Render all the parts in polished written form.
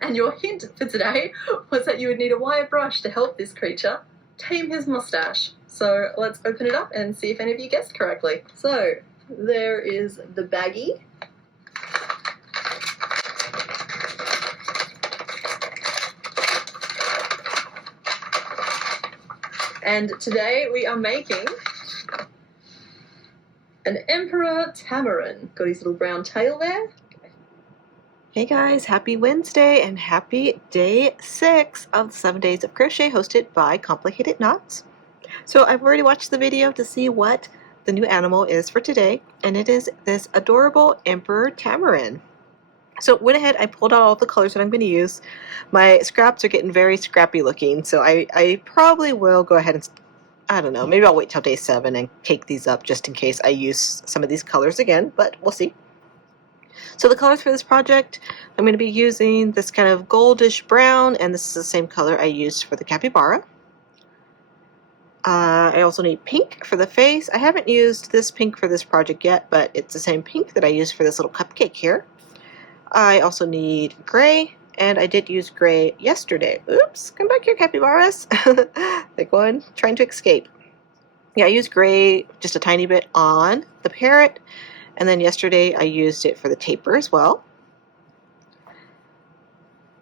And your hint for today was that you would need a wire brush to help this creature tame his mustache. So let's open it up and see if any of you guessed correctly. So there is the baggie. And today we are making an Emperor Tamarin. Got his little brown tail there. Hey guys, happy Wednesday and happy day 6 of 7 days of crochet hosted by Complicated Knots. So I've already watched the video to see what the new animal is for today, and it is this adorable Emperor Tamarin. So went ahead, I pulled out all the colors that I'm going to use. My scraps are getting very scrappy looking, so I probably will go ahead and, I don't know, maybe I'll wait till day 7 and cake these up just in case I use some of these colors again, but we'll see. So the colors for this project, I'm going to be using this kind of goldish brown, and this is the same color I used for the capybara. I also need pink for the face. I haven't used this pink for this project yet, but it's the same pink that I used for this little cupcake here. I also need gray, and I did use gray yesterday. Oops, come back here, capybaras. They're trying to escape. Yeah, I used gray just a tiny bit on the parrot. And then yesterday I used it for the taper as well.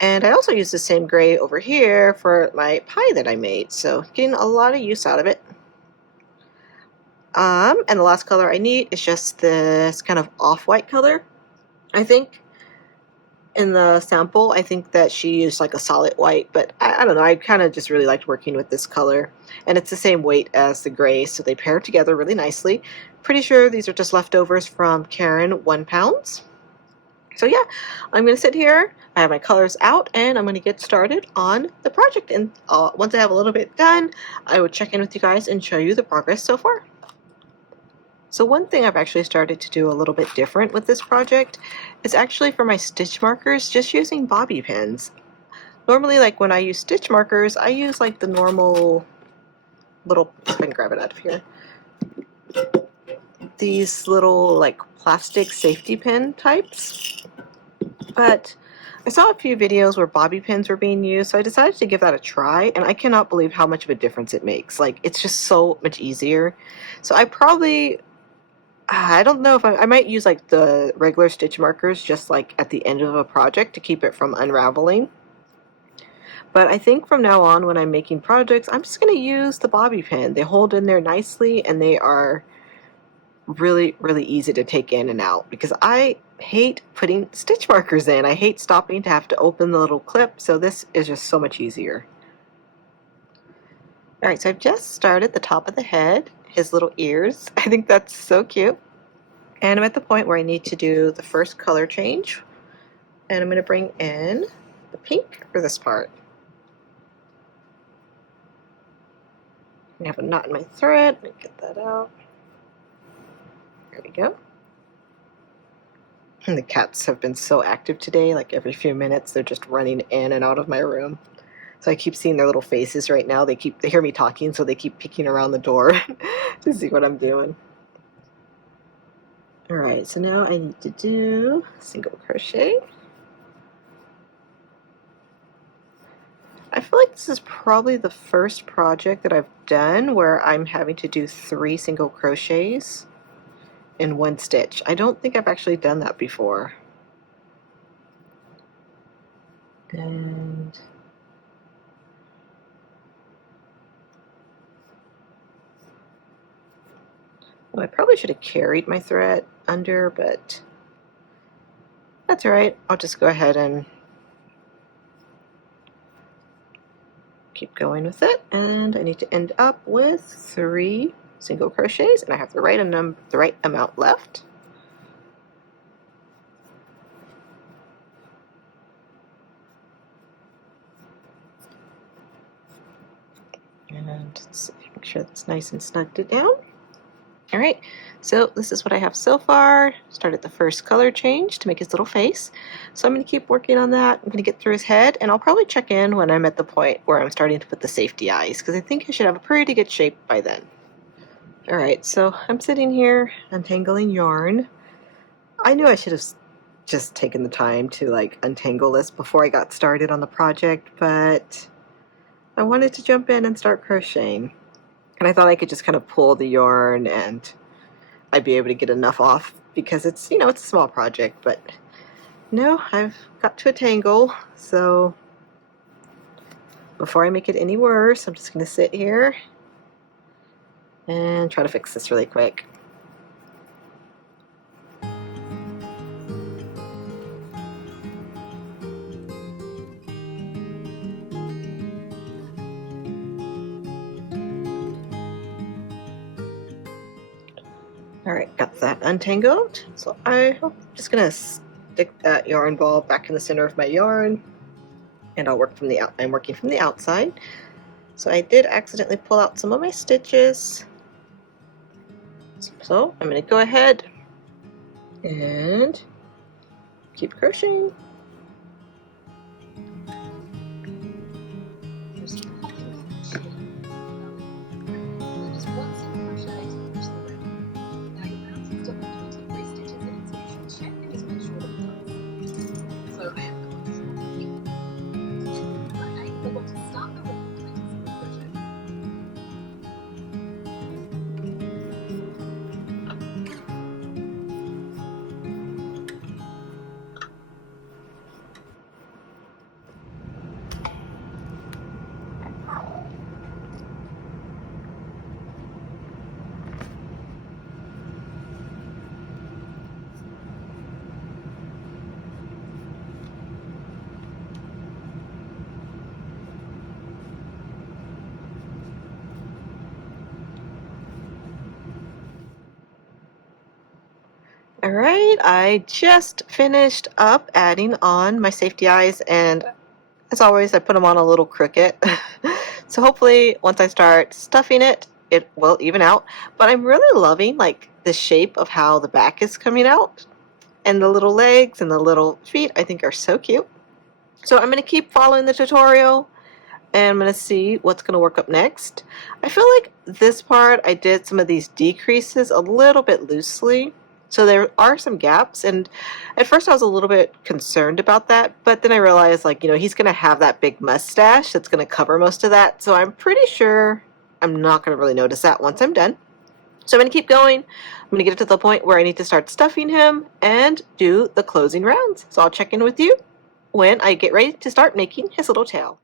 And I also used the same gray over here for my pie that I made. So getting a lot of use out of it. And the last color I need is just this kind of off-white color. I think in the sample, I think that she used like a solid white, but I don't know. I kind of just really liked working with this color. And it's the same weight as the gray, so they pair together really nicely. Pretty sure these are just leftovers from Karen 1 pounds. So yeah, I'm going to sit here. I have my colors out, and I'm going to get started on the project. And once I have a little bit done, I will check in with you guys and show you the progress so far. So one thing I've actually started to do a little bit different with this project is actually for my stitch markers, just using bobby pins. Normally, like when I use stitch markers, I use like the normal little, if I can grab it out of here, these little like plastic safety pin types. But I saw a few videos where bobby pins were being used, so I decided to give that a try, and I cannot believe how much of a difference it makes. Like, it's just so much easier. So I don't know if I might use like the regular stitch markers just like at the end of a project to keep it from unraveling. But I think from now on when I'm making projects, I'm just going to use the bobby pin. They hold in there nicely, and they are really, really easy to take in and out because I hate putting stitch markers in. I hate stopping to have to open the little clip, so this is just so much easier. Alright, so I've just started the top of the head, his little ears. I think that's so cute. And I'm at the point where I need to do the first color change. And I'm going to bring in the pink for this part. I have a knot in my thread. Let me get that out. There we go. And the cats have been so active today, like every few minutes they're just running in and out of my room. So I keep seeing their little faces right now. They hear me talking, so they keep peeking around the door to see what I'm doing. Alright, so now I need to do single crochet. I feel like this is probably the first project that I've done where I'm having to do 3 single crochets in 1 stitch. I don't think I've actually done that before. And well, I probably should have carried my thread under, but that's alright. I'll just go ahead and keep going with it. And I need to end up with 3 single crochets, and I have the right amount left. And let's make sure that's nice and snugged it down. Alright, so this is what I have so far. Started the first color change to make his little face. So I'm going to keep working on that. I'm going to get through his head, and I'll probably check in when I'm at the point where I'm starting to put the safety eyes, because I think I should have a pretty good shape by then. Alright, so I'm sitting here untangling yarn. I knew I should have just taken the time to like untangle this before I got started on the project, but I wanted to jump in and start crocheting. And I thought I could just kind of pull the yarn and I'd be able to get enough off because it's, you know, it's a small project, but no, I've got to a tangle. So before I make it any worse, I'm just going to sit here and try to fix this really quick. Alright, got that untangled. So I'm just going to stick that yarn ball back in the center of my yarn, and I'm working from the outside. So I did accidentally pull out some of my stitches. So I'm going to go ahead and keep crocheting. Alright, I just finished up adding on my safety eyes, and as always I put them on a little crooked. So hopefully once I start stuffing it, it will even out. But I'm really loving like the shape of how the back is coming out, and the little legs and the little feet I think are so cute. So I'm going to keep following the tutorial and I'm going to see what's going to work up next. I feel like this part I did some of these decreases a little bit loosely. So there are some gaps, and at first I was a little bit concerned about that, but then I realized, like, you know, he's going to have that big mustache that's going to cover most of that, so I'm pretty sure I'm not going to really notice that once I'm done. So I'm going to keep going. I'm going to get it to the point where I need to start stuffing him and do the closing rounds. So I'll check in with you when I get ready to start making his little tail.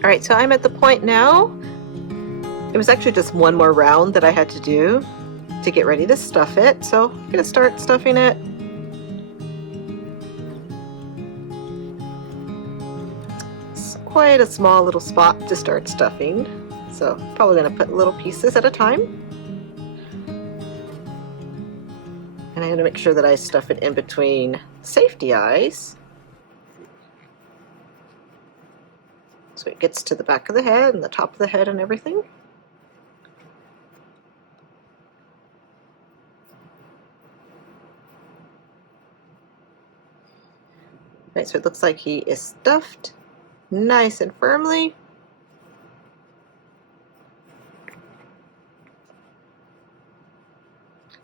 Alright, so I'm at the point now. It was actually just one more round that I had to do to get ready to stuff it. So I'm going to start stuffing it. It's quite a small little spot to start stuffing. So probably going to put little pieces at a time. And I'm going to make sure that I stuff it in between safety eyes, so it gets to the back of the head and the top of the head and everything. Right, so it looks like he is stuffed nice and firmly.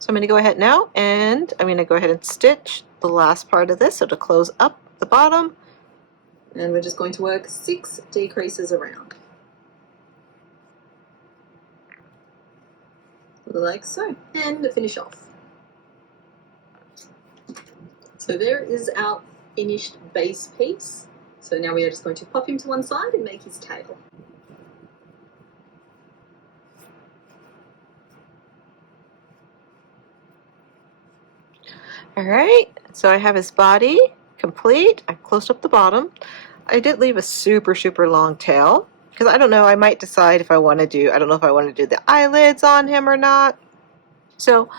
So I'm going to go ahead now and I'm going to go ahead and stitch the last part of this, so to close up the bottom. And we're just going to work 6 decreases around. Like so. And finish off. So there is our finished base piece. So now we are just going to pop him to one side and make his tail. Alright, so I have his body complete. I closed up the bottom. I did leave a super long tail because I don't know, I might decide if I want to do, I don't know if I want to do the eyelids on him or not. So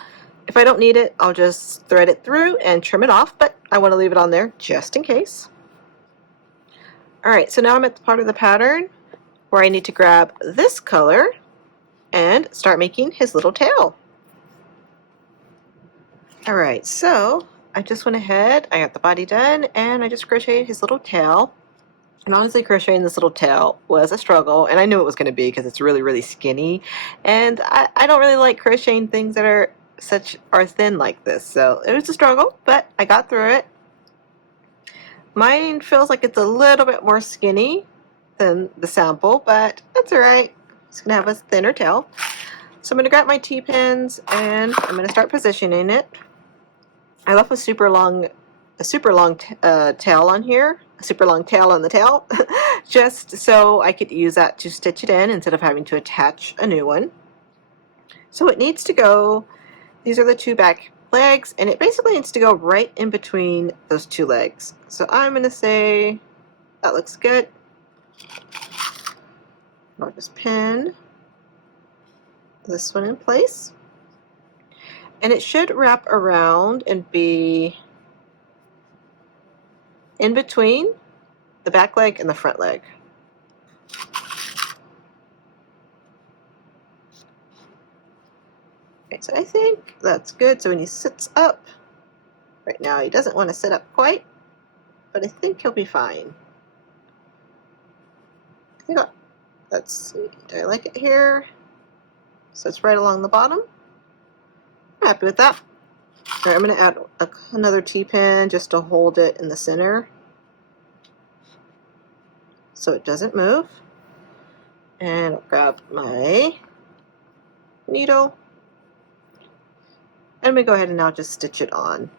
if I don't need it, I'll just thread it through and trim it off, but I want to leave it on there just in case. Alright, so now I'm at the part of the pattern where I need to grab this color and start making his little tail. Alright, so I just went ahead, I got the body done, and I just crocheted his little tail. And honestly, crocheting this little tail was a struggle, and I knew it was going to be because it's really skinny. And I don't really like crocheting things that are thin like this, so it was a struggle, but I got through it. Mine feels like it's a little bit more skinny than the sample, but that's alright. It's going to have a thinner tail. So I'm going to grab my T-pins and I'm going to start positioning it. I left a super long tail on here, a super long tail on the tail, just so I could use that to stitch it in instead of having to attach a new one. So it needs to go, these are the two back legs, and it basically needs to go right in between those two legs. So I'm going to say that looks good. I'll just pin this one in place. And it should wrap around and be in between the back leg and the front leg. Okay, so I think that's good. So when he sits up, right now he doesn't want to sit up quite, but I think he'll be fine. Let's see, do I like it here? So it's right along the bottom. I'm happy with that. All right, I'm going to add another T-pin just to hold it in the center so it doesn't move. And I'll grab my needle. And I'm going to go ahead and now just stitch it on.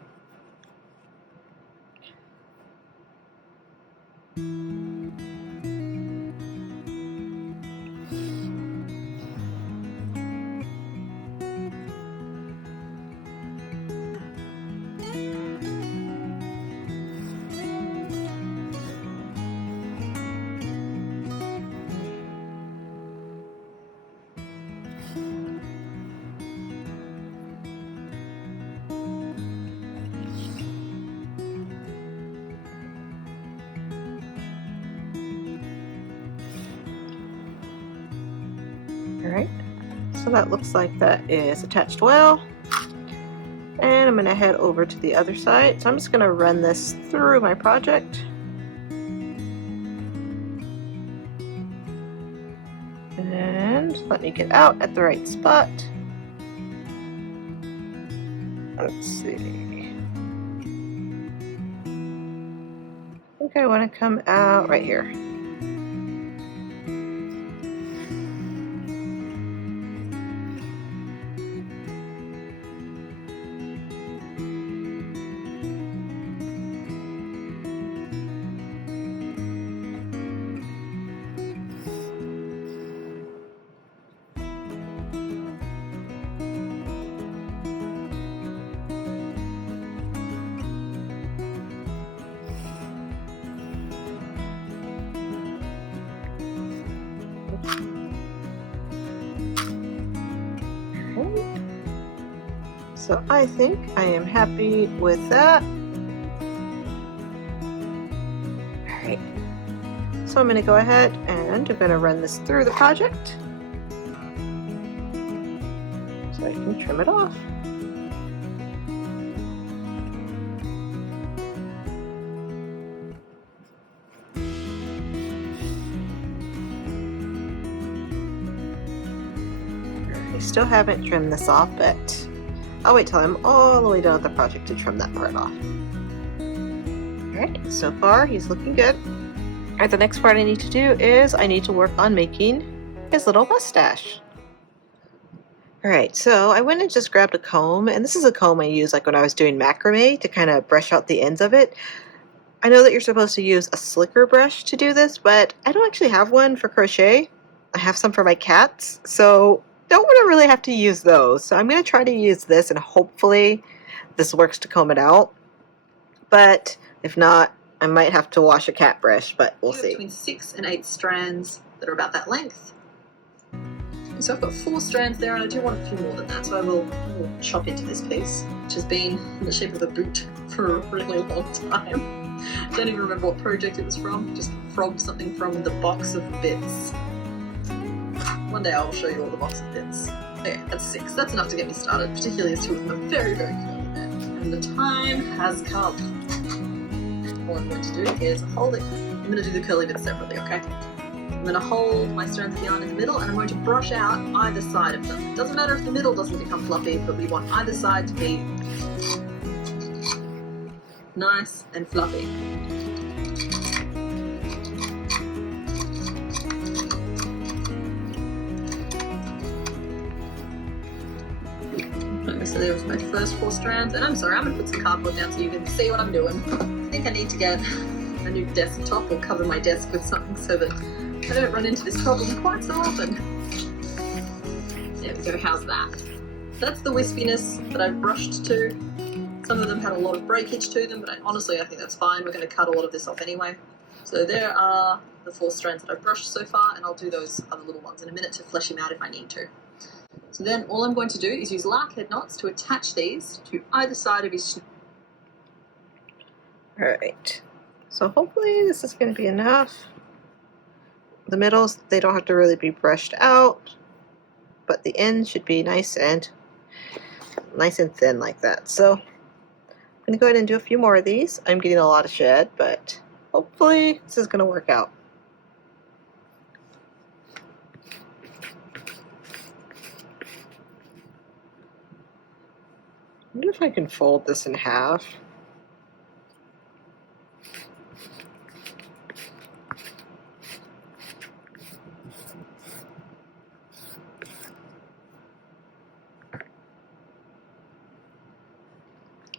Alright, so that looks like that is attached well. And I'm going to head over to the other side. So I'm just going to run this through my project. And let me get out at the right spot. Let's see. I think I want to come out right here. So I think I am happy with that. Alright, so I'm going to go ahead and I'm going to run this through the project so I can trim it off. I still haven't trimmed this off, but I'll wait till I'm all the way done with the project to trim that part off. Alright, so far he's looking good. Alright, the next part I need to do is I need to work on making his little mustache. Alright, so I went and just grabbed a comb, and this is a comb I used like when I was doing macrame to kind of brush out the ends of it. I know that you're supposed to use a slicker brush to do this, but I don't actually have one for crochet. I have some for my cats, so don't want to really have to use those. So I'm going to try to use this, and hopefully this works to comb it out. But if not, I might have to wash a cat brush, but we'll see. Between 6 and 8 strands that are about that length. So I've got 4 strands there, and I do want a few more than that, so I will chop into this piece, which has been in the shape of a boot for a really long time. Don't even remember what project it was from, just frogged something from the box of bits. One day I'll show you all the box of bits. Okay, that's 6. That's enough to get me started, particularly as 2 of them are very, very curly there. And the time has come. All I'm going to do is hold it. I'm going to do the curly bits separately, okay? I'm going to hold my strands of yarn in the middle, and I'm going to brush out either side of them. It doesn't matter if the middle doesn't become fluffy, but we want either side to be nice and fluffy. Okay, so there was my first 4 strands, and I'm sorry, I'm going to put some cardboard down so you can see what I'm doing. I think I need to get a new desktop or cover my desk with something so that I don't run into this problem quite so often. There we go, how's that? That's the wispiness that I've brushed to. Some of them had a lot of breakage to them, but honestly I think that's fine. We're going to cut a lot of this off anyway. So there are the 4 strands that I've brushed so far, and I'll do those other little ones in a minute to flesh him out if I need to. So then all I'm going to do is use lark head knots to attach these to either side of his Alright, so hopefully this is going to be enough. The middles, they don't have to really be brushed out, but the end should be nice and thin like that. So I'm going to go ahead and do a few more of these. I'm getting a lot of shed, but hopefully this is going to work out. I wonder if I can fold this in half.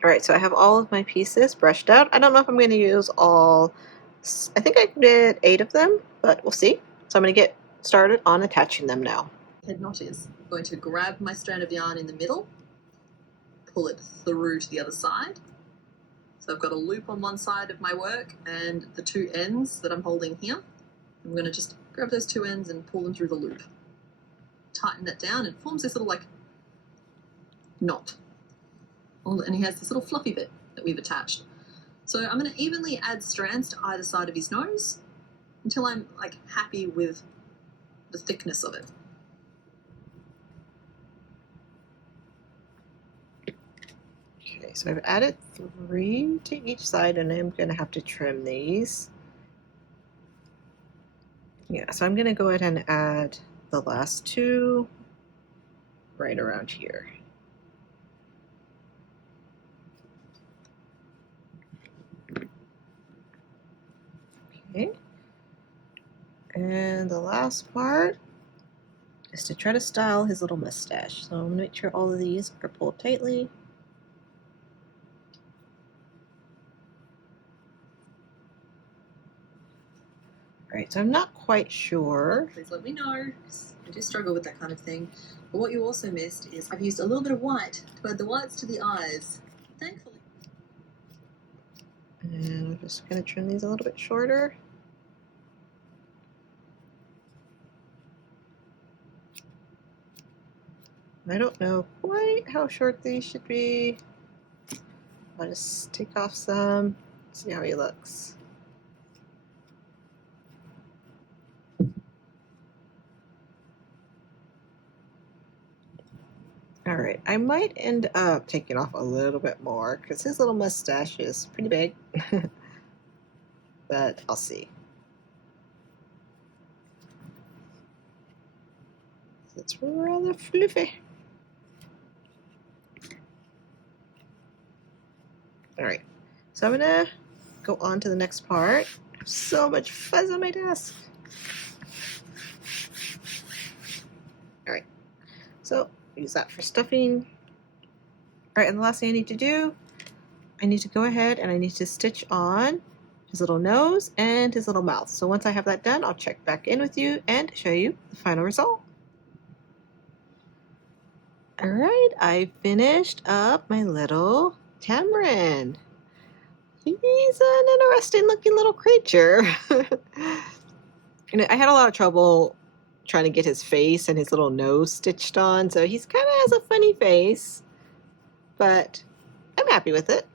Alright, so I have all of my pieces brushed out. I don't know if I'm going to use all, I think I did 8 of them, but we'll see. So I'm going to get started on attaching them now. Head knot is I'm going to grab my strand of yarn in the middle, pull it through to the other side. So I've got a loop on one side of my work and the 2 ends that I'm holding here. I'm going to just grab those 2 ends and pull them through the loop. Tighten that down and it forms this little like knot. And he has this little fluffy bit that we've attached. So I'm going to evenly add strands to either side of his nose until I'm like happy with the thickness of it. Okay, so I've added 3 to each side, and I'm going to have to trim these. Yeah, so I'm going to go ahead and add the last 2 right around here. Okay, and the last part is to try to style his little mustache. So I'm going to make sure all of these are pulled tightly. Alright, so I'm not quite sure. Please let me know, because I do struggle with that kind of thing. But what you also missed is I've used a little bit of white to add the whites to the eyes. Thankfully. And I'm just going to trim these a little bit shorter. I don't know quite how short these should be. I'll just take off some, see how he looks. Alright, I might end up taking off a little bit more because his little mustache is pretty big. But I'll see. It's rather fluffy. Alright, so I'm gonna go on to the next part. I have so much fuzz on my desk. Alright, so use that for stuffing. Alright, and the last thing I need to do, I need to go ahead and I need to stitch on his little nose and his little mouth. So once I have that done, I'll check back in with you and show you the final result. Alright, I finished up my little Tamarin. He's an interesting looking little creature. And I had a lot of trouble trying to get his face and his little nose stitched on, so he's kind of has a funny face, but I'm happy with it.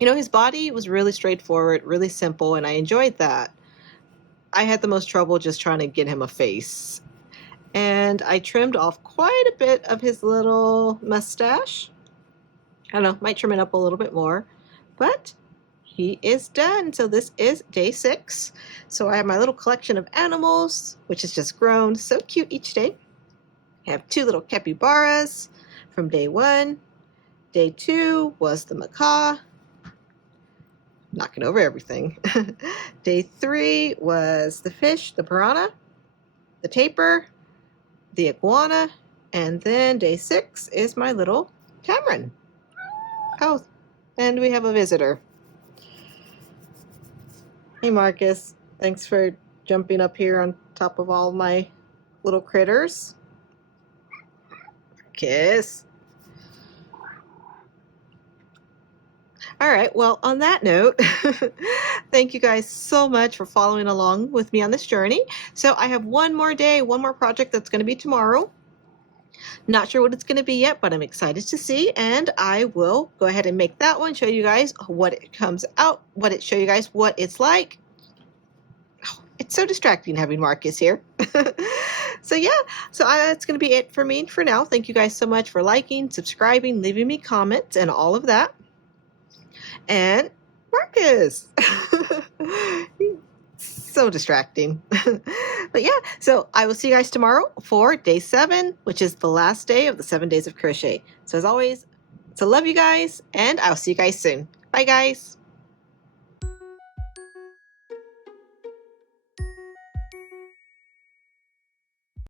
You know, his body was really straightforward, really simple, and I enjoyed that. I had the most trouble just trying to get him a face. And I trimmed off quite a bit of his little mustache. I don't know, might trim it up a little bit more, but he is done. So this is day 6. So I have my little collection of animals, which has just grown so cute each day. I have 2 little capybaras from day 1. Day 2 was the macaw. Knocking over everything. Day 3 was the fish, the piranha, the tapir, the iguana, and then day 6 is my little tamarin. Oh, and we have a visitor. Hey Marcus, thanks for jumping up here on top of all my little critters. Kiss. All right, well, on that note, thank you guys so much for following along with me on this journey. So I have one more day, one more project that's going to be tomorrow. Not sure what it's going to be yet, but I'm excited to see, and I will go ahead and make that one, show you guys what it comes out, show you guys what it's like. Oh, it's so distracting having Marcus here. So yeah, that's going to be it for me for now. Thank you guys so much for liking, subscribing, leaving me comments, and all of that. And Marcus, so distracting. But yeah, so I will see you guys tomorrow for day 7, which is the last day of the 7 days of crochet. So as always, love you guys, and I'll see you guys soon. Bye guys.